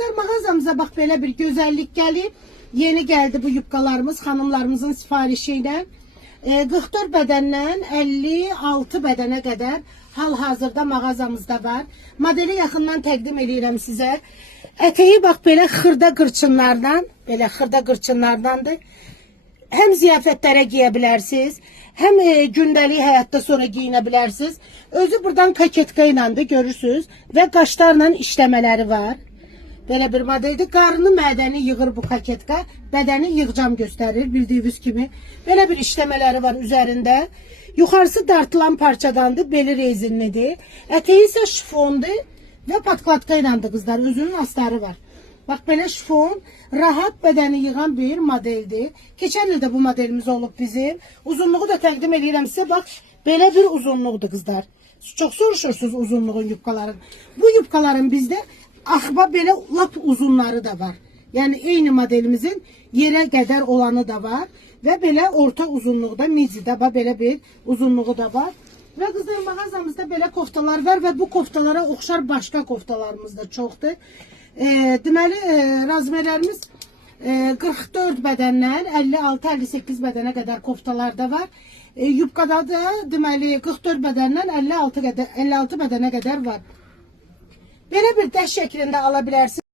Kızlar, mağazamıza bax belə bir gözəllik gəlib. Yeni gəldi bu yubkalarımız xanımlarımızın sifarişi ilə. 44 bədəndən 56 bədənə qədər hal-hazırda mağazamızda var. Modeli yaxından təqdim edirəm sizə. Ətəyi bax belə xırda qırçınlardan, belə xırda qırçınlardandır. Həm ziyafətlərə giyə bilərsiniz, həm gündəlik həyatda sonra giyinə bilərsiniz. Özü buradan kaketka iləndir, görürsünüz. Və qaşlarla işləmələri var. Belə bir modeldir. Qarnı, mədəni yığır bu kaketka. Bədəni yığcam göstərir, bildiyiniz kimi. Belə bir işləmələri var üzərində. Yuxarısı dartılan parçadandır, beli rezinlidir. Ətəyi isə şifondur və patkladka iləndir qızlar. Özünün astarı var. Bax belə şifon, rahat bədəni yığan bir modeldir. Keçən ildə bu modelimiz olub bizim. Uzunluğu da təqdim edirəm sizə. Bax, belə bir uzunluqdur qızlar. Çox soruşursunuz uzunluğun yubkaların. Bu yubkaların bizdə axba belə lap uzunları da var. Yəni eyni modelimizin yerə qədər olanı da var. Və belə orta uzunluqda, mididə belə bir uzunluğu da var. Və qızlar, mağazamızda belə koftalar var və bu koftalara oxşar başqa koftalarımız da çoxdur. Deməli, razmerlərimiz 44 bədəndən 56-58 bədənə qədər koftalar da var. Yubkada da deməli 44 bədəndən 56 bədənə qədər var. Belə bir dəst şəklində ala bilərsiniz.